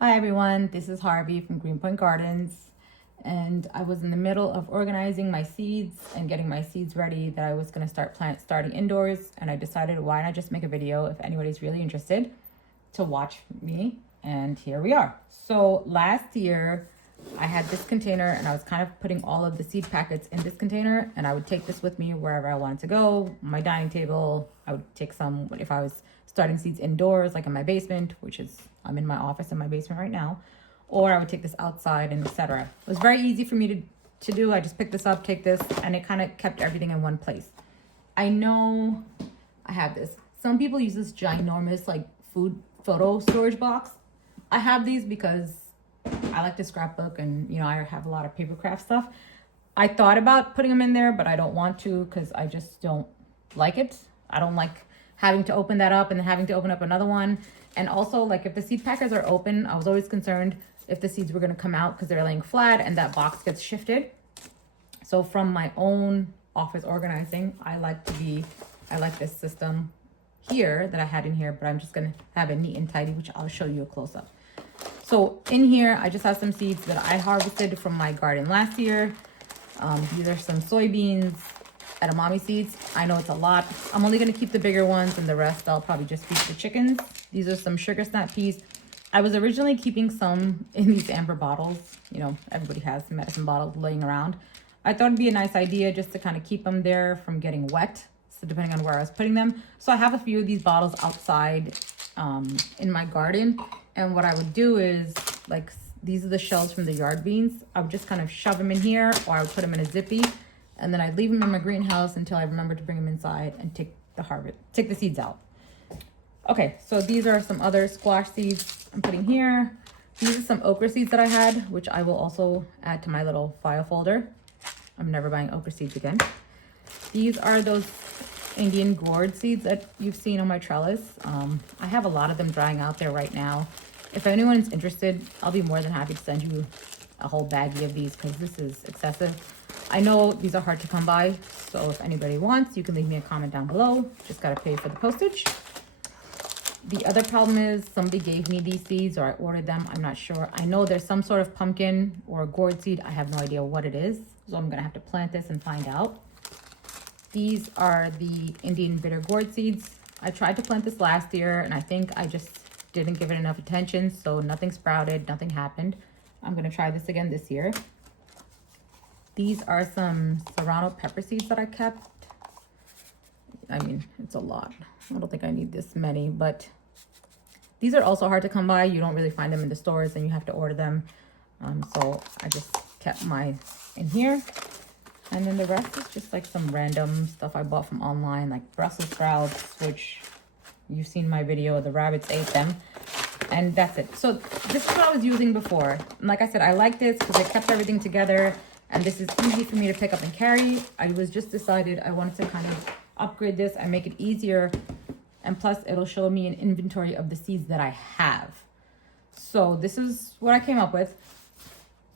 Hi everyone, this is Harvey from Greenpoint Gardens, and I was in the middle of organizing my seeds and getting my seeds ready that I was going to starting indoors, and I decided why not just make a video if anybody's really interested to watch me, and here we are. So last year I had this container and I was kind of putting all of the seed packets in this container, and I would take this with me wherever I wanted to go. My dining table, I would take some if I was starting seeds indoors, like in my basement, which is I'm in my office in my basement right now, or I would take this outside and etc. It was very easy for me to do. I just picked this up, take this, and it kind of kept everything in one place. I know I have this. Some people use this ginormous like food photo storage box. I have these because I like to scrapbook, and I have a lot of paper craft stuff. I thought about putting them in there, but I don't want to because I just don't like it. I don't like having to open that up and then having to open up another one. And also, like, if the seed packets are open, I was always concerned if the seeds were going to come out because they're laying flat and that box gets shifted. So from my own office organizing, I like this system here that I had in here, but I'm just going to have it neat and tidy, which I'll show you a close up. So in here, I just have some seeds that I harvested from my garden last year. These are some soybeans, edamame seeds. I know it's a lot. I'm only going to keep the bigger ones, and the rest I'll probably just feed the chickens. These are some sugar snap peas. I was originally keeping some in these amber bottles. Everybody has medicine bottles laying around. I thought it'd be a nice idea just to kind of keep them there from getting wet. So depending on where I was putting them. So I have a few of these bottles outside in my garden. And what I would do is, like, these are the shells from the yard beans. I would just kind of shove them in here, or I would put them in a zippy. And then I'd leave them in my greenhouse until I remember to bring them inside and take the seeds out. Okay, so these are some other squash seeds I'm putting here. These are some okra seeds that I had, which I will also add to my little file folder. I'm never buying okra seeds again. These are those Indian gourd seeds that you've seen on my trellis. I have a lot of them drying out there right now. If anyone's interested, I'll be more than happy to send you a whole baggie of these because this is excessive. I know these are hard to come by, so if anybody wants, you can leave me a comment down below. Just gotta pay for the postage. The other problem is somebody gave me these seeds, or I ordered them. I'm not sure. I know there's some sort of pumpkin or gourd seed. I have no idea what it is, so I'm gonna have to plant this and find out. These are the Indian bitter gourd seeds. I tried to plant this last year, and I think I just didn't give it enough attention, so nothing sprouted, nothing happened. I'm gonna try this again this year. These are some serrano pepper seeds that I kept. I mean, it's a lot. I don't think I need this many, but these are also hard to come by. You don't really find them in the stores, and you have to order them. So I just kept mine in here. And then the rest is just like some random stuff I bought from online, like Brussels sprouts, which you've seen my video, the rabbits ate them. And that's it. So this is what I was using before. And like I said, I like this because it kept everything together. And this is easy for me to pick up and carry. I was just decided I wanted to kind of upgrade this and make it easier. And plus, it'll show me an inventory of the seeds that I have. So this is what I came up with.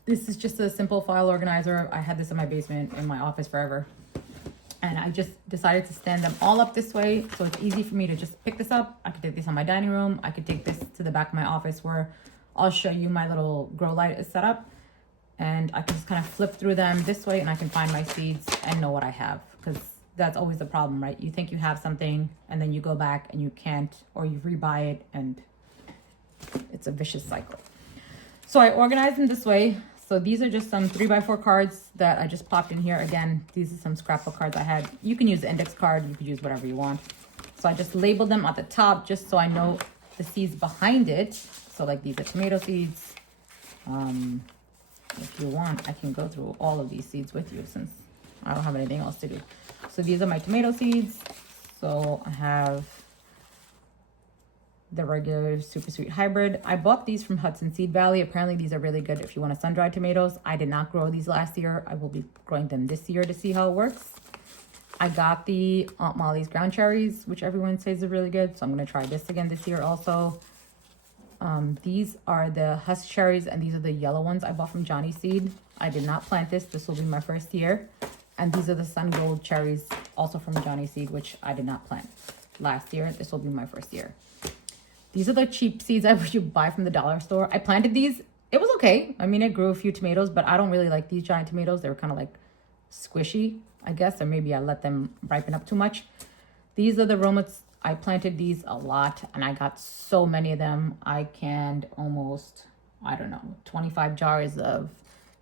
This is just a simple file organizer. I had this in my basement in my office forever. And I just decided to stand them all up this way. So it's easy for me to just pick this up. I could take this on my dining room. I could take this to the back of my office where I'll show you my little grow light is set up. And I can just kind of flip through them this way, and I can find my seeds and know what I have. Because that's always the problem, right? You think you have something, and then you go back and you can't, or you rebuy it, and it's a vicious cycle. So I organized them this way. So these are just some 3x4 cards that I just popped in here. Again, these are some scrapbook cards I had. You can use the index card. You could use whatever you want. So I just labeled them at the top just so I know the seeds behind it. So like these are tomato seeds. If you want, I can go through all of these seeds with you since I don't have anything else to do. So these are my tomato seeds. So I have the regular super sweet hybrid. I bought these from Hudson Seed Valley. Apparently these are really good if you want to sun-dry tomatoes. I did not grow these last year. I will be growing them this year to see how it works. I got the Aunt Molly's ground cherries, which everyone says are really good. So I'm going to try this again this year also. These are the husk cherries, and these are the yellow ones I bought from Johnny Seed. I did not plant this. This will be my first year. And these are the sun gold cherries, also from Johnny Seed, which I did not plant last year. This will be my first year. These are the cheap seeds I would you buy from the dollar store. I planted these. It was okay. I mean, it grew a few tomatoes, but I don't really like these giant tomatoes. They were kind of like squishy, I guess, or maybe I let them ripen up too much. These are the Romas. I planted these a lot, and I got so many of them. I canned almost, I don't know, 25 jars of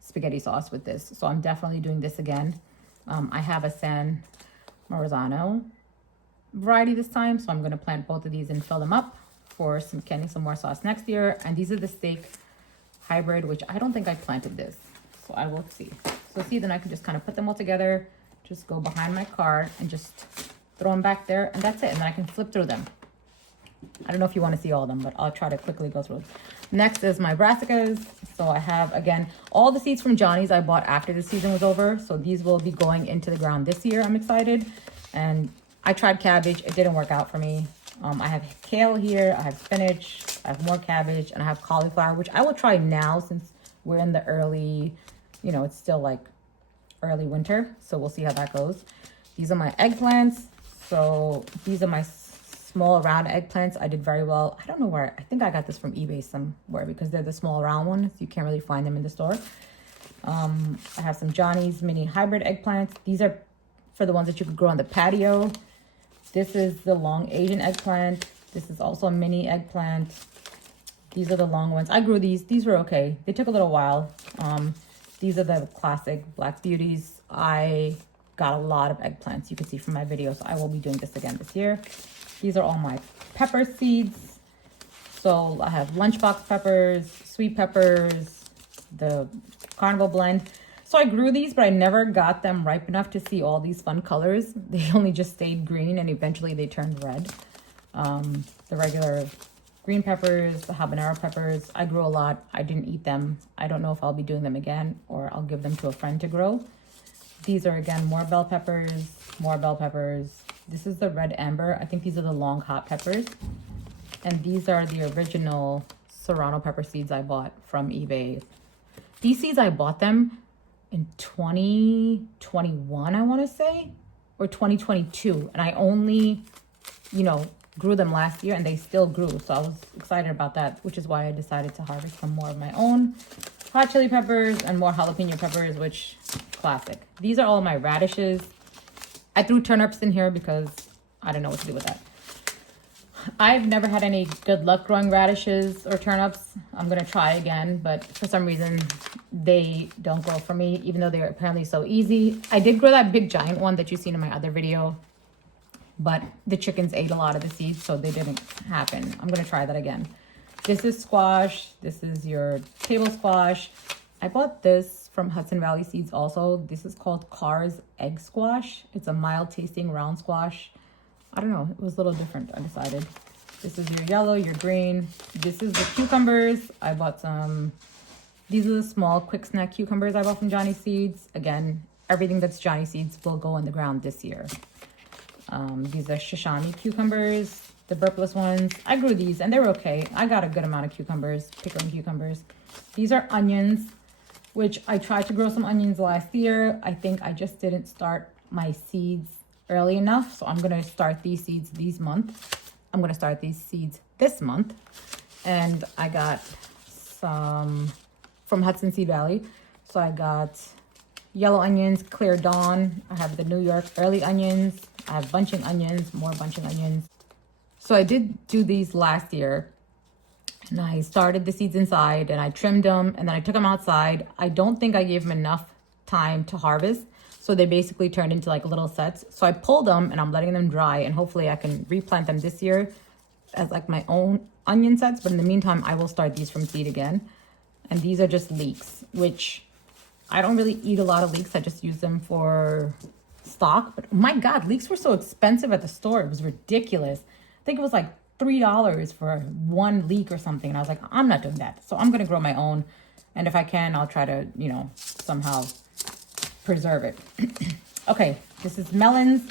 spaghetti sauce with this. So I'm definitely doing this again. I have a San Marzano variety this time, so I'm going to plant both of these and fill them up for some canning some more sauce next year. And these are the steak hybrid, which I don't think I planted this, so I will see. So see, then I can just kind of put them all together, just go behind my car and just throw them back there, and that's it. And then I can flip through them. I don't know if you want to see all of them, but I'll try to quickly go through. Next is my brassicas. So I have, again, all the seeds from Johnny's I bought after the season was over. So these will be going into the ground this year. I'm excited. And I tried cabbage. It didn't work out for me. I have kale here. I have spinach. I have more cabbage. And I have cauliflower, which I will try now since we're in the early, you know, it's still like early winter. So we'll see how that goes. These are my eggplants. So these are my small round eggplants. I did very well. I don't know where. I think I got this from eBay somewhere because they're the small round ones. You can't really find them in the store. I have some Johnny's mini hybrid eggplants. These are for the ones that you could grow on the patio. This is the long Asian eggplant. This is also a mini eggplant. These are the long ones. I grew these. These were okay. They took a little while. These are the classic Black Beauties. I got a lot of eggplants. You can see from my videos. I will be doing this again this year. These are all my pepper seeds. So I have lunchbox peppers, sweet peppers, the carnival blend. So I grew these, but I never got them ripe enough to see all these fun colors. They only just stayed green, and eventually they turned red. The regular green peppers, the habanero peppers, I grew a lot. I didn't eat them. I don't know if I'll be doing them again or I'll give them to a friend to grow. These are, again, more bell peppers, more bell peppers. This is the red amber. I think these are the long hot peppers. And these are the original serrano pepper seeds I bought from eBay. These seeds, I bought them in 2021, I want to say, or 2022. And I only, you know, grew them last year, and they still grew. So I was excited about that, which is why I decided to harvest some more of my own. Hot chili peppers and more jalapeno peppers, which classic. These are all my radishes. I threw turnips in here because I don't know what to do with that. I've never had any good luck growing radishes or turnips. I'm going to try again, but for some reason they don't grow for me, even though they're apparently so easy. I did grow that big giant one that you've seen in my other video, but the chickens ate a lot of the seeds, so they didn't happen. I'm going to try that again. This is squash. This is your table squash. I bought this from Hudson Valley Seeds also. This is called Carr's Egg Squash. It's a mild tasting round squash. I don't know, it was a little different, I decided. This is your yellow, your green. This is the cucumbers. I bought some, these are the small quick snack cucumbers I bought from Johnny Seeds. Again, everything that's Johnny Seeds will go in the ground this year. These are Shoshone cucumbers, the burpless ones. I grew these and they were okay. I got a good amount of cucumbers, pickling cucumbers. These are onions, which I tried to grow some onions last year. I think I just didn't start my seeds early enough. So I'm going to start these seeds this month. I'm going to start these seeds this month. And I got some from Hudson Seed Valley. So I got yellow onions, Clear Dawn. I have the New York early onions. I have bunching onions, more bunching onions. So I did do these last year. And I started the seeds inside and I trimmed them and then I took them outside. I don't think I gave them enough time to harvest. So they basically turned into like little sets. So I pulled them and I'm letting them dry and hopefully I can replant them this year as like my own onion sets. But in the meantime, I will start these from seed again. And these are just leeks, which I don't really eat a lot of leeks. I just use them for stock. But my God, leeks were so expensive at the store. It was ridiculous. I think it was like $3 for one leek or something. And I was like, I'm not doing that. So I'm going to grow my own. And if I can, I'll try to, you know, somehow preserve it. Okay, this is melons.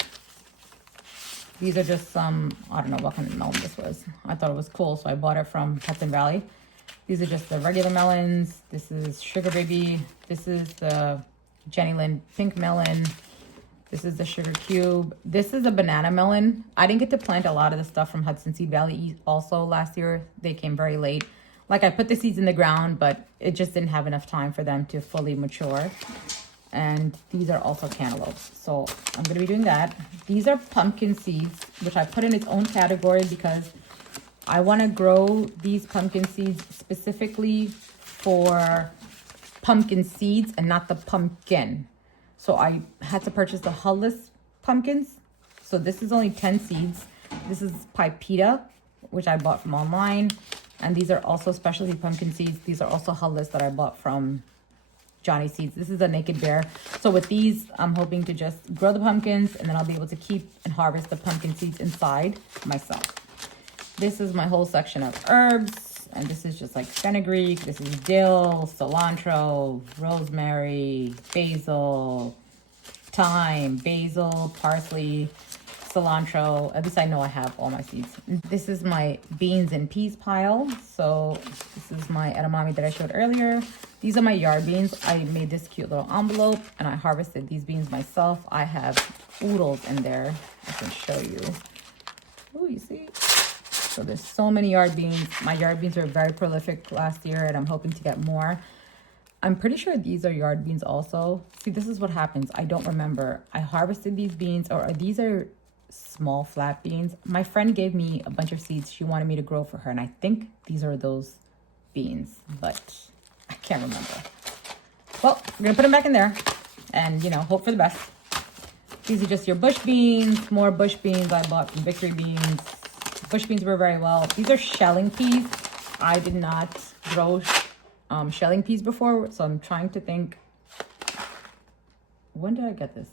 These are just some, I don't know what kind of melon this was. I thought it was cool, so I bought it from Hudson Valley. These are just the regular melons. This is Sugar Baby. This is the Jenny Lind pink melon. This is the sugar cube. This is a banana melon. I didn't get to plant a lot of the stuff from Hudson Seed Valley also last year. They came very late. Like, I put the seeds in the ground, but it just didn't have enough time for them to fully mature. And these are also cantaloupes. So I'm going to be doing that. These are pumpkin seeds, which I put in its own category because I want to grow these pumpkin seeds specifically for pumpkin seeds and not the pumpkin. So I had to purchase the hulless pumpkins. So this is only 10 seeds. This is Pipita, which I bought from online. And these are also specialty pumpkin seeds. These are also hulless that I bought from Johnny Seeds. This is a Naked Bear. So with these, I'm hoping to just grow the pumpkins and then I'll be able to keep and harvest the pumpkin seeds inside myself. This is my whole section of herbs. And this is just like fenugreek. This is dill, cilantro, rosemary, basil, thyme, basil, parsley, cilantro. At least I know I have all my seeds. This is my beans and peas pile. So this is my edamame that I showed earlier. These are my yard beans. I made this cute little envelope and I harvested these beans myself. I have oodles in there. I can show you. Oh, you see? So there's so many yard beans. My yard beans were very prolific last year and I'm hoping to get more. I'm pretty sure these are yard beans also. See, this is what happens. I don't remember. I harvested these beans, or these are small flat beans. My friend gave me a bunch of seeds she wanted me to grow for her, and I think these are those beans, but I can't remember. Well, we're gonna put them back in there and, you know, hope for the best. These are just your bush beans, more bush beans I bought from Victory Beans. Bush beans were very well. These are shelling peas. I did not grow shelling peas before, so I'm trying to think, when did I get this?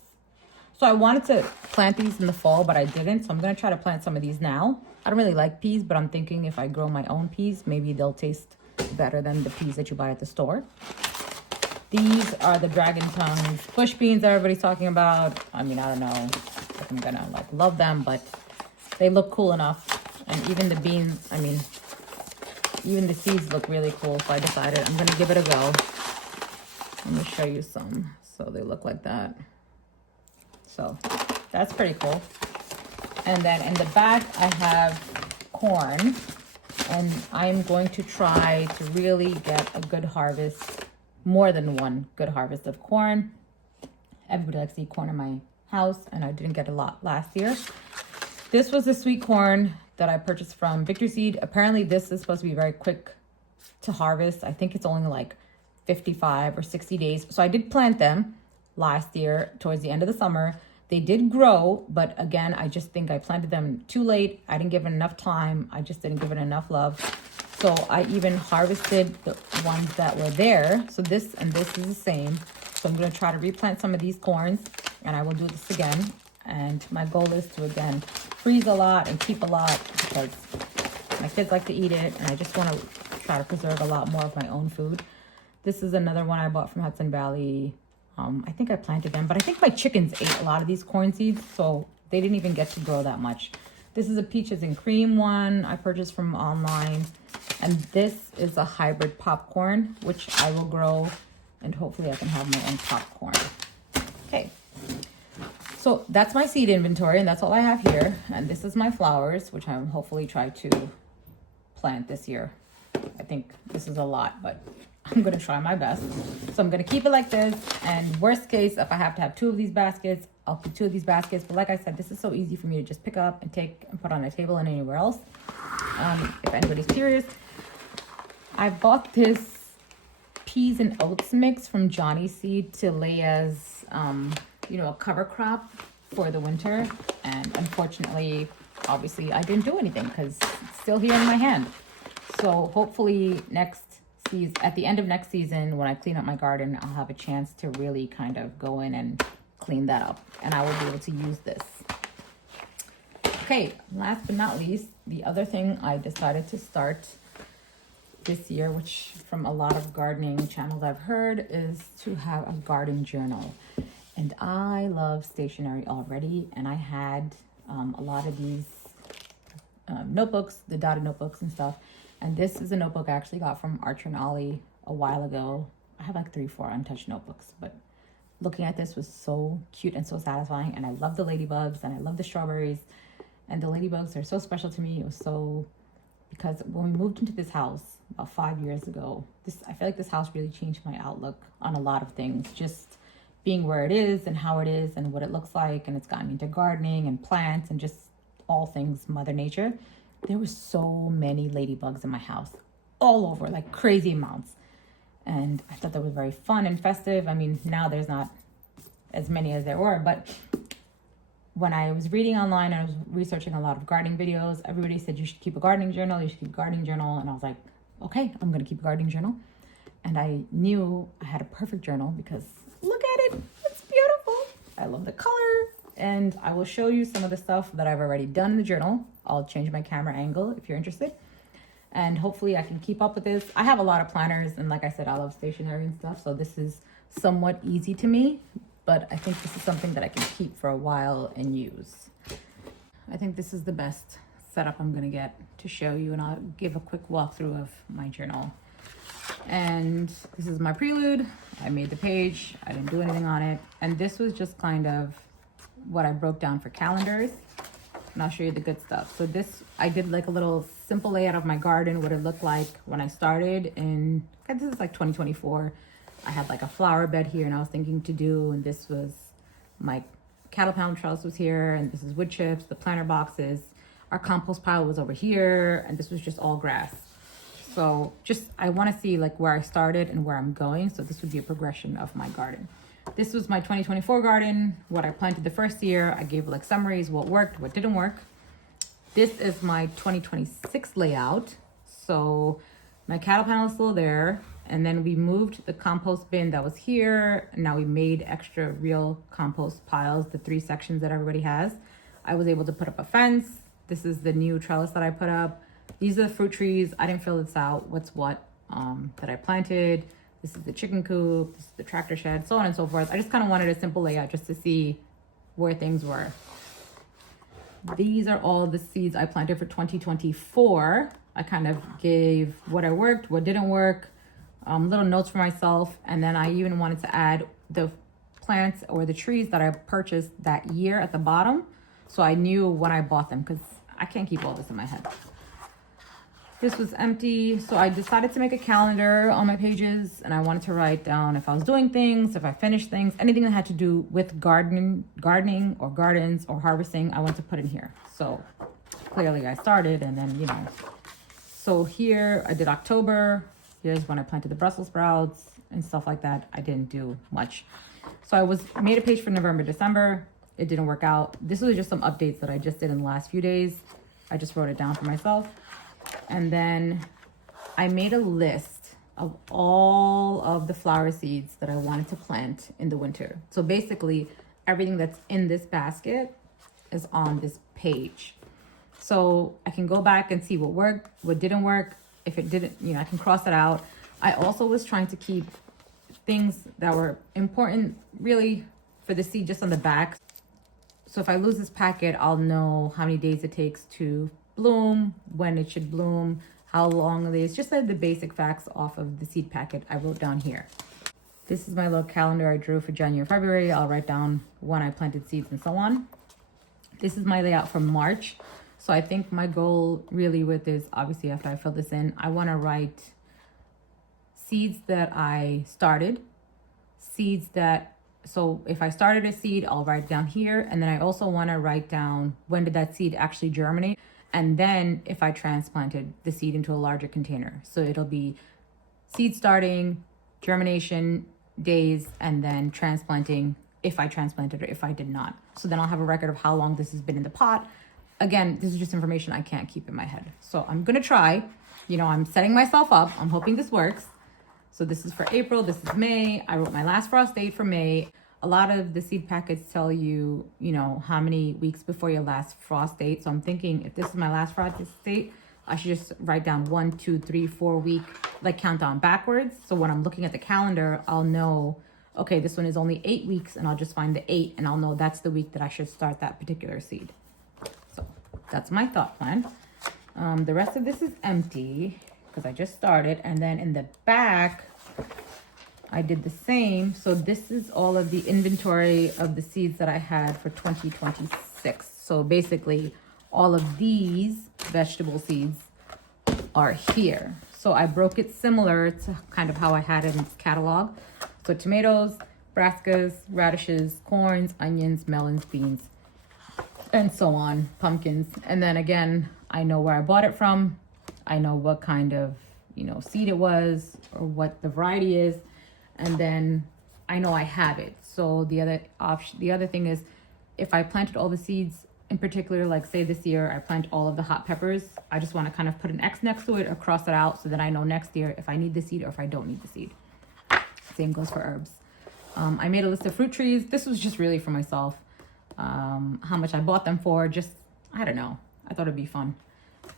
So I wanted to plant these in the fall, but I didn't. So I'm going to try to plant some of these now. I don't really like peas, but I'm thinking if I grow my own peas, maybe they'll taste better than the peas that you buy at the store. These are the dragon tongue bush beans that everybody's talking about. I mean, I don't know if I'm going to like love them, but they look cool enough. And even the beans, I mean, even the seeds look really cool. So I decided I'm going to give it a go. Let me show you some. So they look like that. So that's pretty cool. And then in the back, I have corn. And I'm going to try to really get a good harvest, more than one good harvest of corn. Everybody likes to eat corn in my house, and I didn't get a lot last year. This was the sweet corn that I purchased from Victory Seed. Apparently this is supposed to be very quick to harvest. I think it's only like 55 or 60 days. So I did plant them last year towards the end of the summer. They did grow, but again, I just think I planted them too late. I didn't give it enough time. I just didn't give it enough love. So I even harvested the ones that were there. So this and this is the same. So I'm going to try to replant some of these corns, and I will do this again. And my goal is to, again, freeze a lot and keep a lot because my kids like to eat it, and I just want to try to preserve a lot more of my own food. This is another one I bought from Hudson Valley. I think I planted them, but I think my chickens ate a lot of these corn seeds, so they didn't even get to grow that much. This is a peaches and cream one I purchased from online. And this is a hybrid popcorn, which I will grow, and hopefully I can have my own popcorn. Okay. So that's my seed inventory, and that's all I have here. And this is my flowers, which I'm hopefully try to plant this year. I think this is a lot, but I'm going to try my best. So I'm going to keep it like this. And worst case, if I have to have two of these baskets, I'll put two of these baskets. But like I said, this is so easy for me to just pick up and take and put on a table and anywhere else. If anybody's curious, I bought this peas and oats mix from Johnny Seed to lay as, you know, a cover crop for the winter. And unfortunately, obviously, I didn't do anything because it's still here in my hand. So hopefully at the end of next season, when I clean up my garden, I'll have a chance to really kind of go in and clean that up, and I will be able to use this. Okay, last but not least, the other thing I decided to start this year, which from a lot of gardening channels I've heard, is to have a garden journal. And I love stationery already, and I had a lot of these notebooks, the dotted notebooks and stuff. And this is a notebook I actually got from Archer and Ollie a while ago. I have like 3-4 untouched notebooks, but looking at this was so cute and so satisfying. And I love the ladybugs and I love the strawberries. And the ladybugs are so special to me. It was so, because when we moved into this house about 5 years ago, I feel like this house really changed my outlook on a lot of things. Just being where it is and how it is and what it looks like. And it's gotten me into gardening and plants and just all things Mother Nature. There were so many ladybugs in my house, all over, like crazy amounts. And I thought that was very fun and festive. I mean, now there's not as many as there were, but when I was reading online and I was researching a lot of gardening videos, everybody said you should keep a gardening journal, you should keep a gardening journal. And I was like, okay, I'm gonna keep a gardening journal. And I knew I had a perfect journal because look at it, it's beautiful. I love the color. And I will show you some of the stuff that I've already done in the journal. I'll change my camera angle if you're interested. And hopefully I can keep up with this. I have a lot of planners, and like I said, I love stationery and stuff. So this is somewhat easy to me, but I think this is something that I can keep for a while and use. I think this is the best setup I'm gonna get to show you, and I'll give a quick walkthrough of my journal. And this is my prelude. I made the page, I didn't do anything on it. And this was just kind of what I broke down for calendars. And I'll show you the good stuff. So this, I did like a little simple layout of my garden, what it looked like when I started in, this is like 2024. I had like a flower bed here and I was thinking to do, and this was my cattle pound trellis was here, and this is wood chips, the planter boxes. Our compost pile was over here, and this was just all grass. So just, I want to see like where I started and where I'm going. So this would be a progression of my garden. This was my 2024 garden, what I planted the first year. I gave like summaries, what worked, what didn't work. This is my 2026 layout. So my cattle panel is still there. And then we moved the compost bin that was here. And now we made extra real compost piles, the 3 sections that everybody has. I was able to put up a fence. This is the new trellis that I put up. These are the fruit trees. I didn't fill this out, what's what that I planted. This is the chicken coop, this is the tractor shed, so on and so forth. I just kind of wanted a simple layout just to see where things were. These are all the seeds I planted for 2024. I kind of gave what I worked, what didn't work, little notes for myself. And then I even wanted to add the plants or the trees that I purchased that year at the bottom. So I knew when I bought them, because I can't keep all this in my head. This was empty, so I decided to make a calendar on my pages, and I wanted to write down if I was doing things, if I finished things, anything that had to do with gardening or gardens or harvesting, I wanted to put in here. So clearly I started, and then, so here I did October. Here's when I planted the Brussels sprouts and stuff like that. I didn't do much. So I made a page for November, December. It didn't work out. This was just some updates that I just did in the last few days. I just wrote it down for myself. And then I made a list of all of the flower seeds that I wanted to plant in the winter. So basically everything that's in this basket is on this page. So I can go back and see what worked, what didn't work. If it didn't, I can cross it out. I also was trying to keep things that were important really for the seed just on the back. So if I lose this packet, I'll know how many days it takes to bloom, when it should bloom, how long it is, just like the basic facts off of the seed packet I wrote down here. This is my little calendar I drew for January, February. I'll write down when I planted seeds and so on. This is my layout for March. So I think my goal really with this, obviously after I fill this in, I want to write seeds that I started, so if I started a seed, I'll write down here. And then I also want to write down when did that seed actually germinate. And then if I transplanted the seed into a larger container. So it'll be seed starting, germination days, and then transplanting if I transplanted or if I did not. So then I'll have a record of how long this has been in the pot. Again, this is just information I can't keep in my head. So I'm going to try, I'm setting myself up. I'm hoping this works. So this is for April, this is May. I wrote my last frost date for May. A lot of the seed packets tell you, how many weeks before your last frost date. So I'm thinking if this is my last frost date, I should just write down 1, 2, 3, 4 week, like countdown backwards. So when I'm looking at the calendar, I'll know, okay, this one is only 8 weeks, and I'll just find the 8 and I'll know that's the week that I should start that particular seed. So that's my thought plan. The rest of this is empty because I just started. And then in the back, I did the same. So this is all of the inventory of the seeds that I had for 2026. So basically all of these vegetable seeds are here. So I broke it similar to kind of how I had it in its catalog. So tomatoes, brassicas, radishes, corns, onions, melons, beans, and so on, pumpkins. And then again, I know where I bought it from. I know what kind of, seed it was or what the variety is. And then I know I have it. So the other thing is, if I planted all the seeds, in particular, like say this year, I plant all of the hot peppers, I just want to kind of put an X next to it or cross it out so that I know next year if I need the seed or if I don't need the seed. Same goes for herbs. I made a list of fruit trees. This was just really for myself. How much I bought them for, I don't know. I thought it'd be fun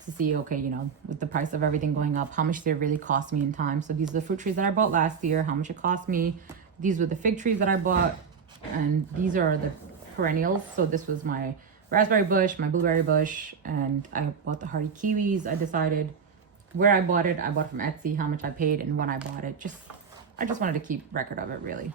to see, okay, with the price of everything going up, how much they really cost me in time. So these are the fruit trees that I bought last year, how much it cost me. These were the fig trees that I bought, and these are the perennials. So this was my raspberry bush, my blueberry bush, and I bought the hardy kiwis. I decided where I bought it from Etsy, how much I paid, and when I bought it. I just wanted to keep record of it, really.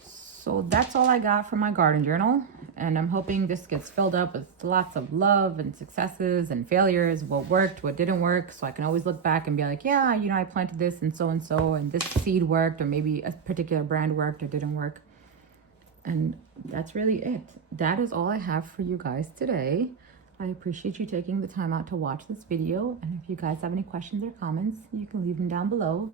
So that's all I got from my garden journal, and I'm hoping this gets filled up with lots of love and successes and failures, what worked, what didn't work, so I can always look back and be like, yeah, I planted this and so, and this seed worked, or maybe a particular brand worked or didn't work. And that's really it. That is all I have for you guys today. I appreciate you taking the time out to watch this video, and if you guys have any questions or comments, you can leave them down below.